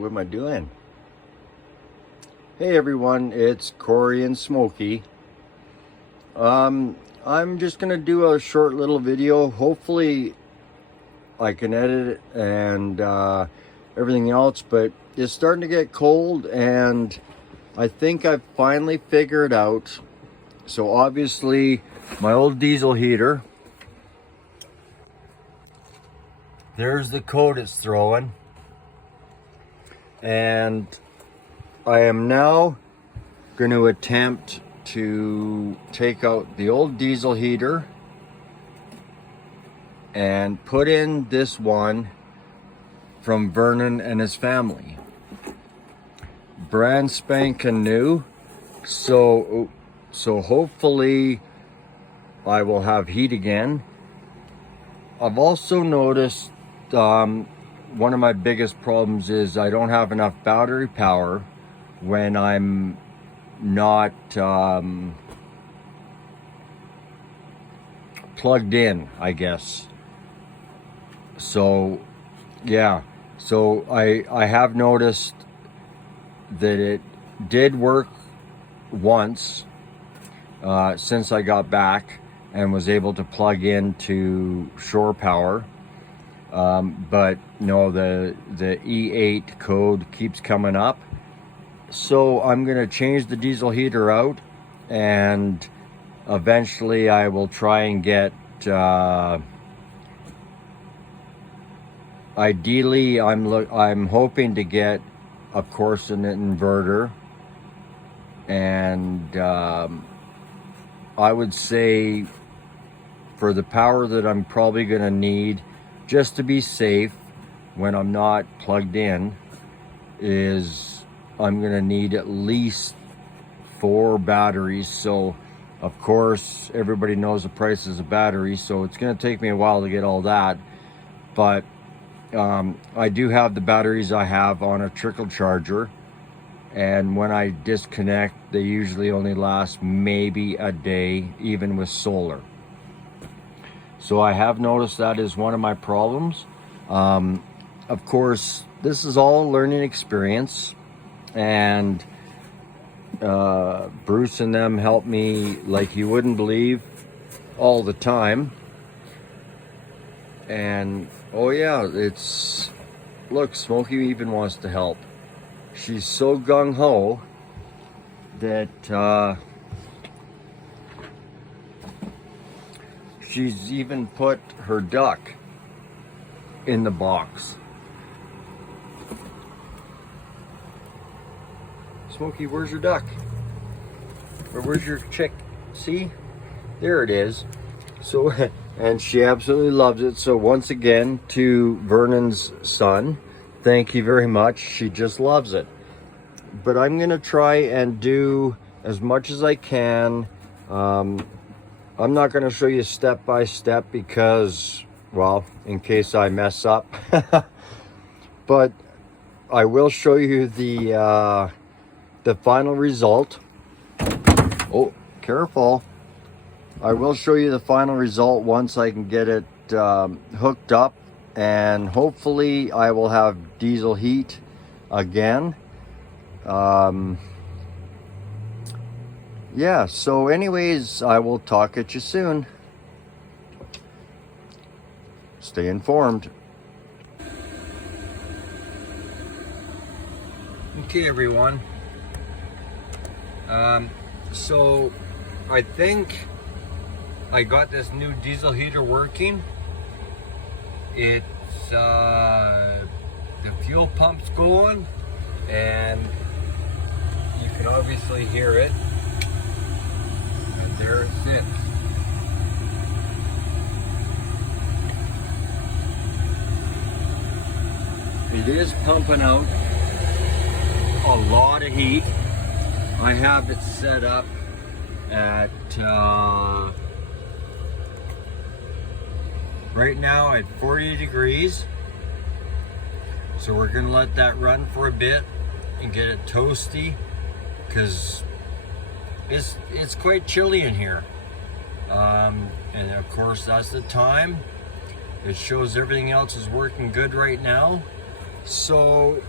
What am I doing? Hey everyone, it's Corey and Smokey. I'm just gonna do a short little video. Hopefully I can edit it and everything else, but it's starting to get cold and I think I've finally figured out. So obviously my old diesel heater, there's the code it's throwing. And I am now going to attempt to take out the old diesel heater and put in this one from Vernon and his family. Brand spanking new. So hopefully I will have heat again. I've also noticed one of my biggest problems is I don't have enough battery power when I'm not plugged in, I guess. So yeah, so I have noticed that it did work once since I got back and was able to plug into shore power. But no, the E8 code keeps coming up. So I'm going to change the diesel heater out and eventually I will try and get, ideally I'm hoping to get, of course, an inverter. And I would say for the power that I'm probably going to need, just to be safe when I'm not plugged in, is I'm gonna need at least 4 batteries. So of course everybody knows the prices of batteries, so it's gonna take me a while to get all that. But I do have the batteries I have on a trickle charger, and when I disconnect they usually only last maybe a day, even with solar. So I have noticed that is one of my problems. Of course, this is all learning experience, and Bruce and them help me like you wouldn't believe all the time. And oh yeah, look, Smokey even wants to help. She's so gung-ho that she's even put her duck in the box. Smokey, where's your duck? Or where's your chick? See? There it is. So, and she absolutely loves it. So once again, to Vernon's son, thank you very much. She just loves it. But I'm gonna try and do as much as I can. I'm not going to show you step by step because, well, in case I mess up. But I will show you the final result. Oh, careful. I will show you the final result once I can get it hooked up, and hopefully I will have diesel heat again. Yeah, so anyways, I will talk at you soon. Stay informed. Okay, everyone. So I think I got this new diesel heater working. It's the fuel pump's going, and you can obviously hear it. There it sits. It is pumping out a lot of heat. I have it set up at right now at 40 degrees. So we're gonna let that run for a bit and get it toasty, because it's quite chilly in here. And of course that's the time. It shows everything else is working good right now. So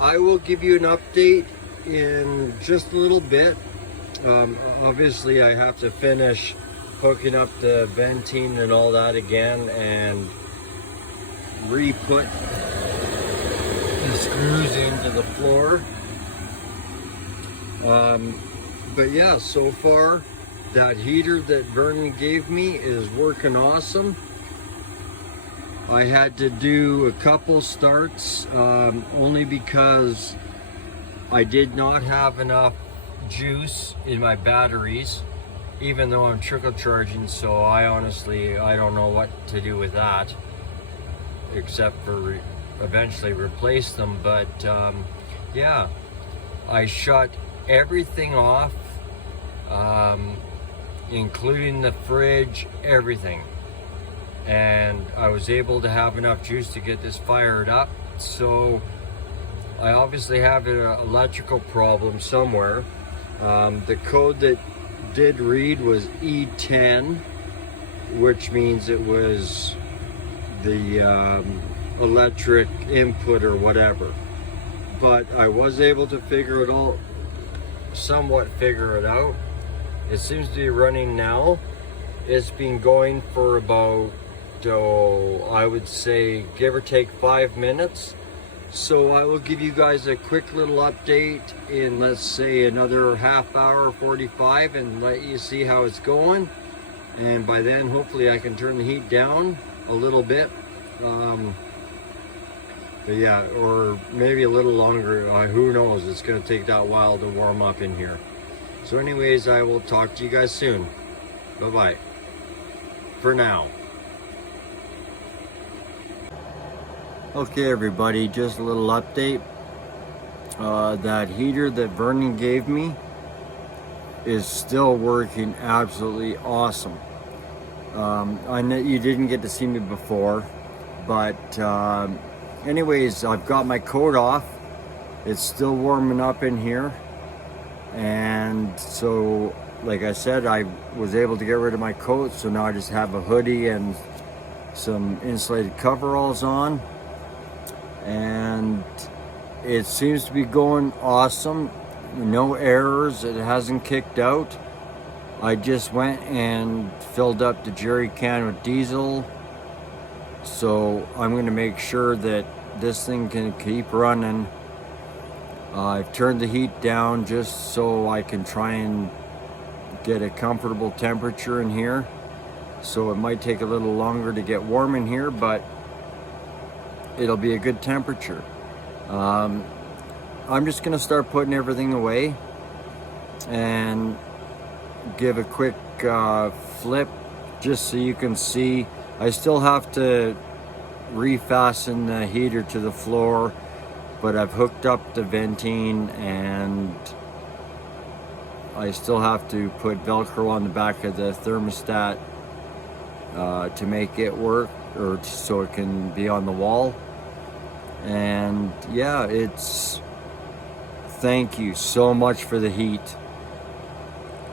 I will give you an update in just a little bit. Obviously I have to finish hooking up the venting and all that again and re-put the screws into the floor. But yeah, so far that heater that Vernon gave me is working awesome. I had to do a couple starts only because I did not have enough juice in my batteries, even though I'm trickle charging, so I don't know what to do with that except for eventually replace them. But yeah, I shut everything off, including the fridge, everything, and I was able to have enough juice to get this fired up. So I obviously have an electrical problem somewhere. The code that did read was E10, which means it was the electric input or whatever. But I was able to somewhat figure it out. It seems to be running now. It's been going for about, I would say, give or take 5 minutes. So I will give you guys a quick little update in, let's say, another half hour, 45, and let you see how it's going. And by then, hopefully I can turn the heat down a little bit. But yeah, or maybe a little longer, who knows, it's gonna take that while to warm up in here. So anyways, I will talk to you guys soon. Bye-bye. For now. Okay everybody, just a little update. That heater that Vernon gave me is still working absolutely awesome. I know you didn't get to see me before, but anyways, I've got my coat off. It's still warming up in here, and so like I said, I was able to get rid of my coat, so now I just have a hoodie and some insulated coveralls on, and it seems to be going awesome. No errors, it hasn't kicked out. I just went and filled up the jerry can with diesel, so I'm going to make sure that this thing can keep running. I've turned the heat down just so I can try and get a comfortable temperature in here. So it might take a little longer to get warm in here, but it'll be a good temperature. I'm just gonna start putting everything away and give a quick flip just so you can see. I still have to refasten the heater to the floor, but I've hooked up the venting, and I still have to put Velcro on the back of the thermostat to make it work, or so it can be on the wall. And yeah, thank you so much for the heat.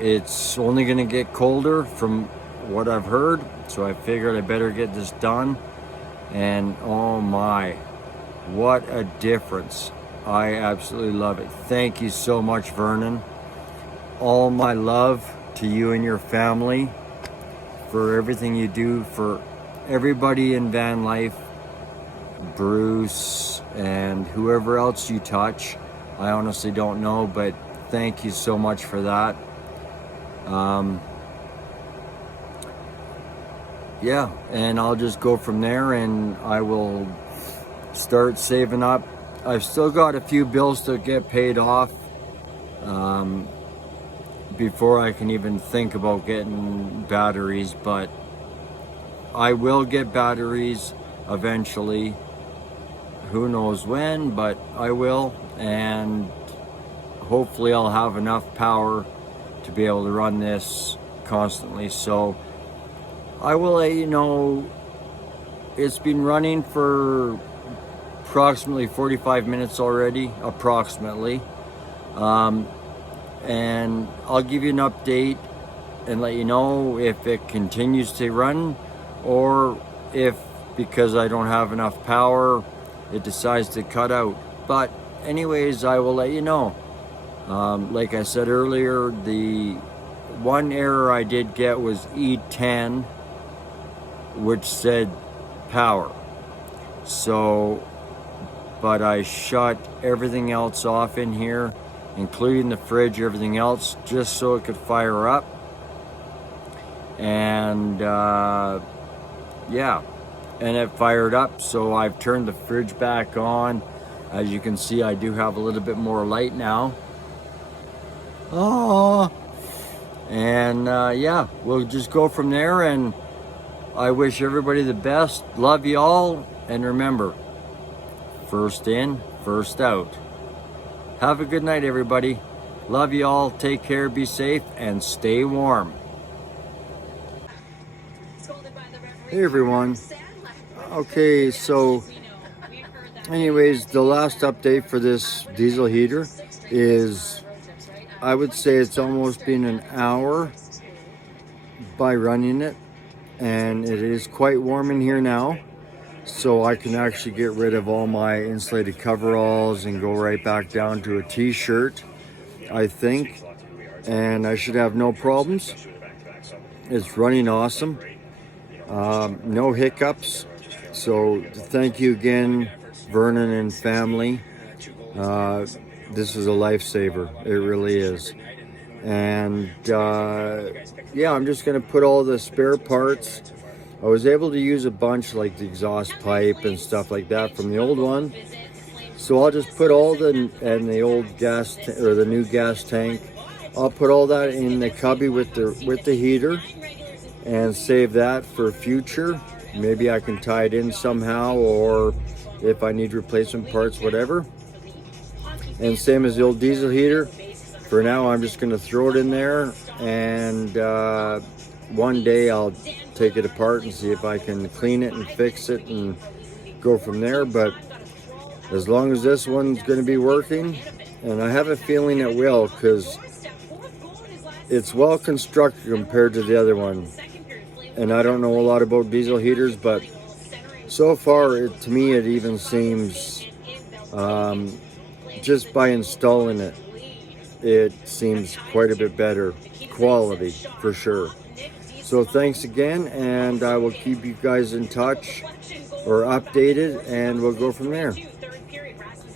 It's only gonna get colder from what I've heard, so I figured I better get this done. And oh my, what a difference. I absolutely love it. Thank you so much, Vernon. All my love to you and your family for everything you do for everybody in van life, Bruce and whoever else you touch. I honestly don't know, but thank you so much for that. Yeah, and I'll just go from there, and I will start saving up. I've still got a few bills to get paid off before I can even think about getting batteries, but I will get batteries eventually. Who knows when, but I will, and hopefully I'll have enough power to be able to run this constantly. So I will let you know. It's been running for approximately 45 minutes already, approximately. And I'll give you an update and let you know if it continues to run, or if, because I don't have enough power, it decides to cut out. But anyways, I will let you know. Like I said earlier, the one error I did get was E10, which said power. So, but I shut everything else off in here, including the fridge, everything else, just so it could fire up. And yeah, and it fired up. So I've turned the fridge back on. As you can see, I do have a little bit more light now. Oh, and yeah, we'll just go from there. And I wish everybody the best. Love you all, and remember, first in, first out. Have a good night, everybody. Love you all. Take care, be safe, and stay warm. Hey, everyone. Okay, so anyways, the last update for this diesel heater is, I would say it's almost been an hour by running it, and it is quite warm in here now. So I can actually get rid of all my insulated coveralls and go right back down to a t-shirt, I think. And I should have no problems. It's running awesome. No hiccups. So thank you again, Vernon and family. This is a lifesaver. It really is. And yeah, I'm just going to put all the spare parts. I was able to use a bunch, like the exhaust pipe and stuff like that from the old one. So I'll just put all the old gas or the new gas tank. I'll put all that in the cubby with the heater and save that for future. Maybe I can tie it in somehow, or if I need replacement parts, whatever. And same as the old diesel heater. For now, I'm just going to throw it in there, and one day I'll take it apart and see if I can clean it and fix it and go from there. But as long as this one's going to be working, and I have a feeling it will, because it's well constructed compared to the other one. And I don't know a lot about diesel heaters, but so far, to me, it even seems, just by installing it, it seems quite a bit better quality for sure. So thanks again, and I will keep you guys in touch or updated, and we'll go from there.